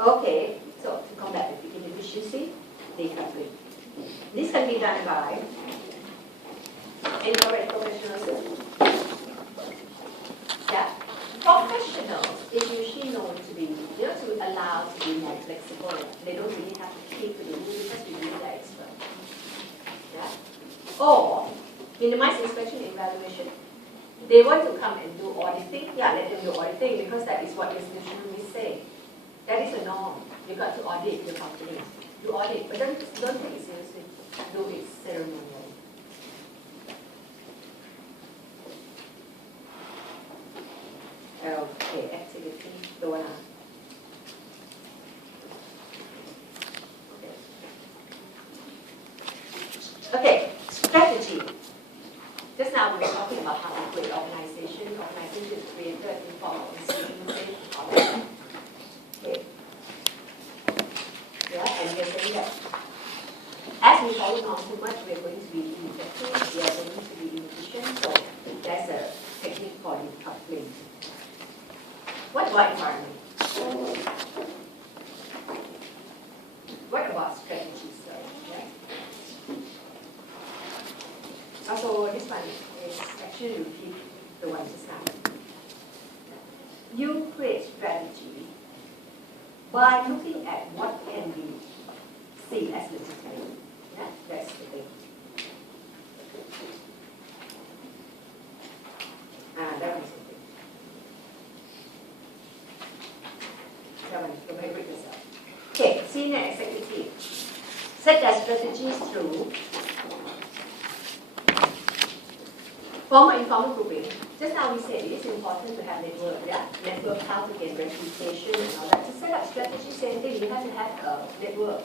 Okay, so to combat inefficiency, decoupling. This can be done by incorrect professionals. Yeah, professionals is usually known to be, to allow to be more flexible. They don't really have to keep to the rule because we really are expert. Yeah, or minimize inspection evaluation. They want to come and do auditing. Yeah, let them do auditing because that is what institutionally say. That is a norm. You got to audit your company. Do audit, but don't take it seriously. Do it ceremonially. Okay, activity. Dona. Okay, strategy. Just now we were talking about how to create organization. Organization is created in form of institutional. Okay. Yeah, and we are saying that as we follow on too much, we are going to be ineffective, we are going to be inefficient, so there's a technique called decoupling. What about environment? What about strategies? Yeah. Also, this one is actually repeat the one just now. You create strategy by looking at what can be seen as legitimate. Yeah, that's the thing. That one's the thing. That one, you may read this out. Okay, senior executive. Set their strategies through formal informal grouping. Just now we said it is important to have network, yeah? Network, how to get reputation and all that. To set up strategy, same thing, you have to have a network.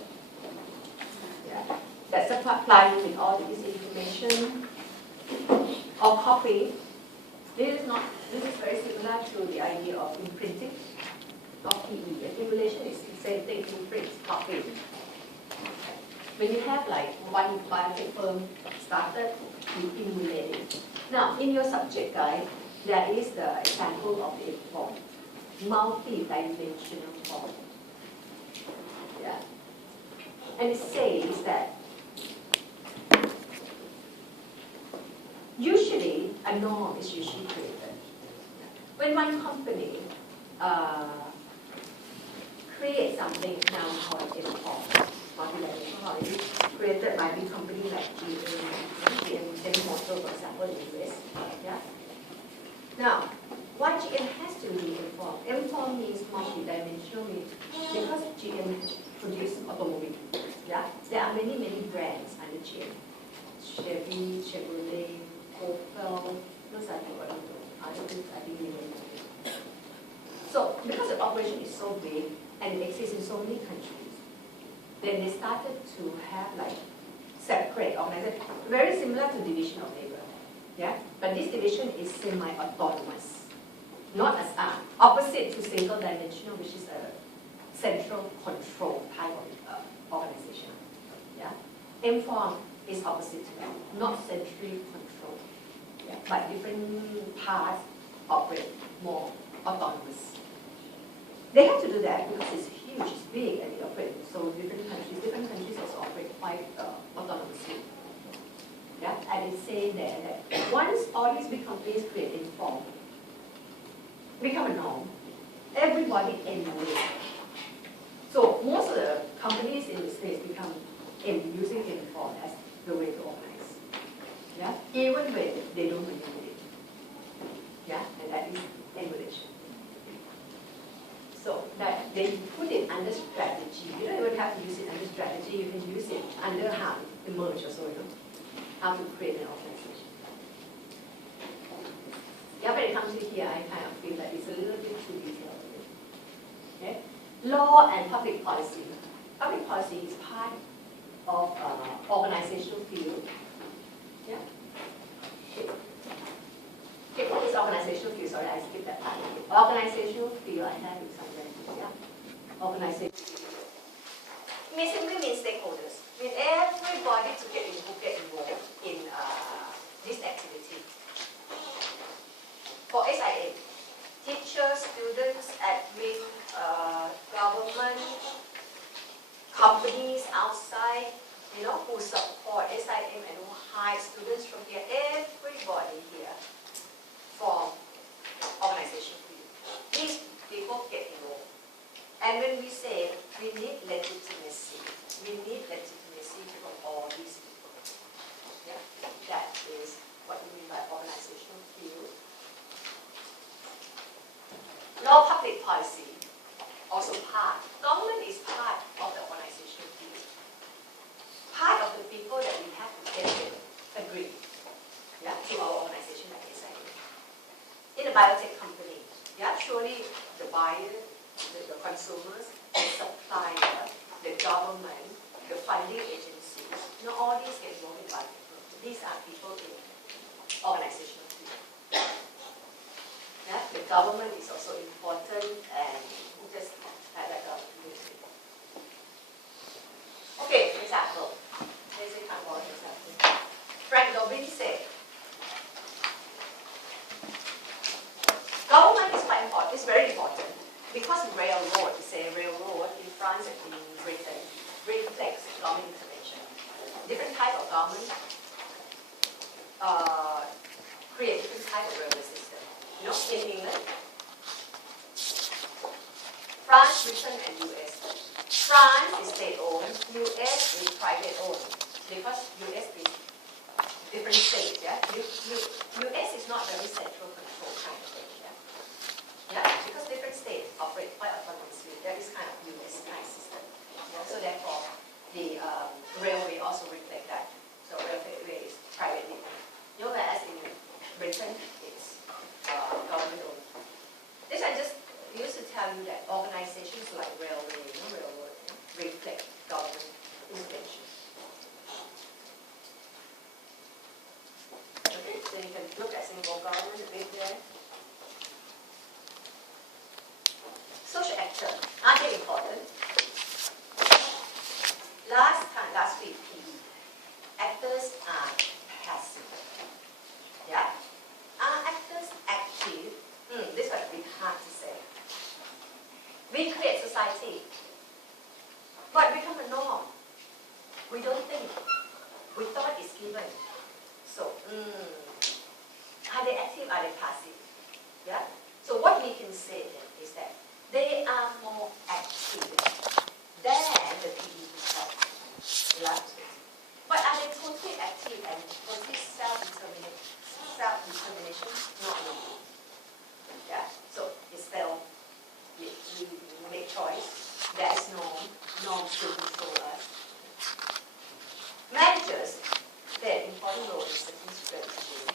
Yeah? That supply you with all this information or copy. This is very similar to the idea of imprinting of PE. Accumulation is the same thing, imprint, copy. When you have like one biotech firm started, you emulate it. Now, in your subject guide, there is the example of a form, multi-dimensional form. Yeah. And it says that usually a norm is usually created. When one company creates something now called a form, multi-dimensional, created by a company like GM, General Motors, for example, in the US. Yeah. Now, what GM has to do M-form? M-form means multi-dimensional because GM produces automobiles. Yeah, there are many brands under GM. Chevy, Chevrolet, Opel, those are the other things I think you know. So, because the operation is so big and it exists in so many countries, then they started to have like separate organization, very similar to division of labor. Yeah, but this division is semi-autonomous, not as opposite to single-dimensional, which is a central control type of organization. Yeah, M-form is opposite to that, not centrally controlled. Yeah, but different parts operate more autonomous. They have to do that because it's huge, it's big, and they operate in so different countries. Different countries also operate quite autonomously. Yeah, and it's saying there that once all these big companies create M-form, become a norm, everybody emulates. So most of the companies in the States become using M-form as the way to organize. Yeah, even when they don't manipulate. Yeah, and that is emulation. So that they put it under strategy. You don't even have to use it under strategy. You can use it under how to merge or so, you know, how to create an organization. Yeah, when it comes to here, I kind of feel that it's a little bit too detailed. Okay? Law and public policy. Public policy is part of organizational field. Yeah. Okay, what is organizational field? Sorry, I skipped that part. Organizational field, I have it somewhere. Yeah. Organization. It simply means stakeholders. I mean everybody to get involved in this activity. For SIA, teachers, students, admin, government, And when we say we need legitimacy from all these people. Yeah? That is what we mean by organizational field. Law public policy, also part. Government is part of the organizational field. Part of the people that we have to get them agree, yeah, to our organization like this. In a biotech company, yeah, surely the buyer, the consumers, the supplier, the government, the funding agencies, all these get involved in biotech. These are people in organizational field. Yeah, the government is also important and just like a community. Okay, example. Basic example. Frank Dobbin said, government is quite important, it's very important, because railroad is a railroad in France and in Britain reflects government intervention. Different type of government create different type of railway system. In England, France, Britain, and US. France is state-owned, US is private-owned, because US is different states, yeah? US is not very central control kind of thing, yeah? Yeah, because different states operate quite autonomously. That is kind of US kind of system. Yeah? So therefore, the railway also reflect that. So railway is privately owned. Whereas in Britain, it's government-owned. This I just used to tell you that organizations like railway, railroad, reflect government intervention. Okay, so you can look at Singapore government a bit there. Social actor, are they important? Last week, actors are passive. Yeah? Are actors active? This one would be hard to say. We create society, but become a norm. We don't think. We thought it's given. So, are they active? Are they passive? Yeah. So what we can say then is that they are more active than the PE people. But are they totally active and totally self-determination? Not really. Yeah. So it's still we make choice. There is norms to control us. Managers play an important role in setting strategy.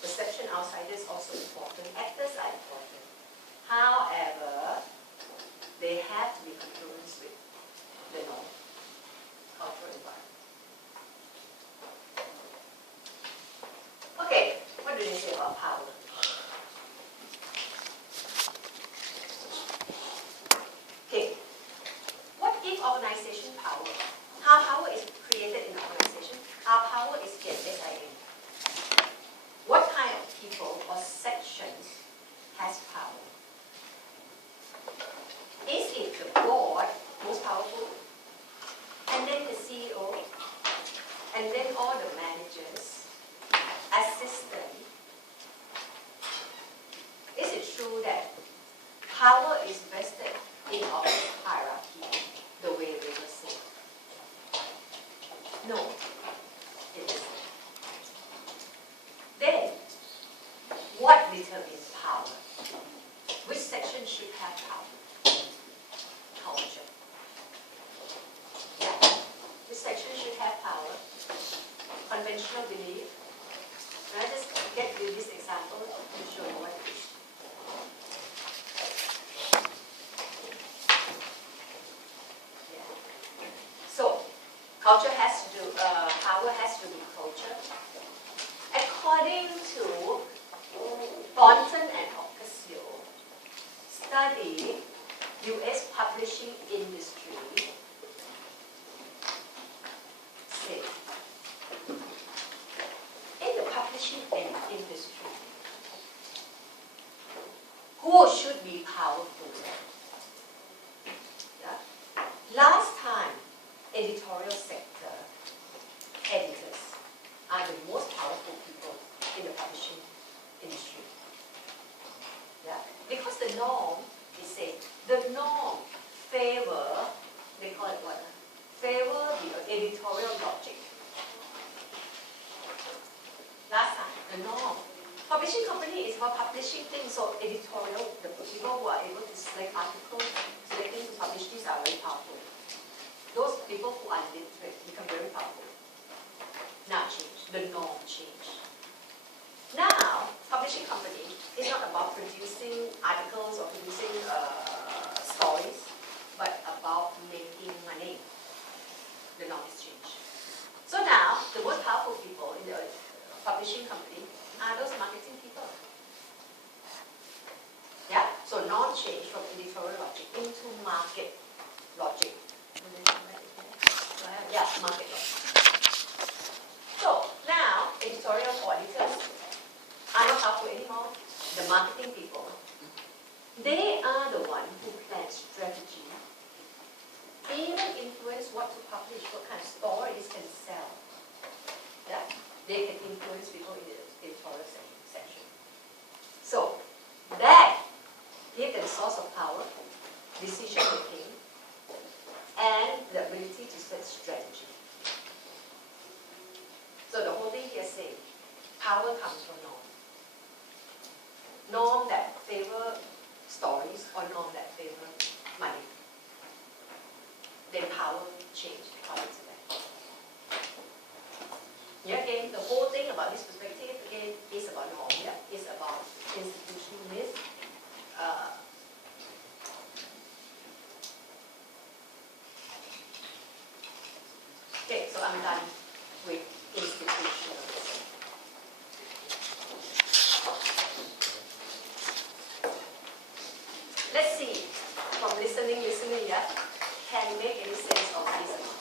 Perception outsiders also important. Actors are important. However, they have to be influenced with the norm, cultural environment. Okay, what do they say about power? Okay, what if organization power? How power is created in an organization? How power is created by what kind of people or sections has power? Is it the board most powerful? And then the CEO? And then all the managers? Assistant? Is it true that power is vested in office hierarchy, the way we were saying? No, it isn't. Then, what determines power? Which section should have power? Culture. Yeah. Which section should have power? Conventional belief. And I just get you this example to show you what it is. Yeah. So, culture has to do, power has to do with culture. According to Thornton and Ocasio, study U.S. publishing industry, say, in the publishing industry, who should be powerful? Yeah? Last time, editorial sector editors are the most powerful people in the publishing industry. Yeah? Because the norm is saying, the norm favor, they call it what? Favor the editorial logic. Last time, the norm. Publishing company is about publishing things, so editorial, the people who are able to select articles, selecting to publish these are very powerful. Those people who are literate become very powerful. Now change, the norm change. Now, publishing company is not about producing articles or producing stories, but about making money. The norm has changed. So now, the most powerful people in the publishing company are those marketing people. Yeah? So norm change from editorial logic into market logic. Yeah, market logic. So now, editorial auditors are not powerful anymore. The marketing people, they are the one who plan strategy, even influence what to publish, what kind of stories can sell. Yeah? They can influence people in the editorial section. So that gives them a source of power, decision making, and the ability to set strategy. So the whole thing here says, power comes from norm. Norm that favor stories or norm that favor money. Then power change according to that. Yeah, again, the whole thing about this perspective again is about norm. Yeah, is about institutionalism. Okay, so I'm done with institutionalism. Let's see, from listening, yeah, can you make any sense of this?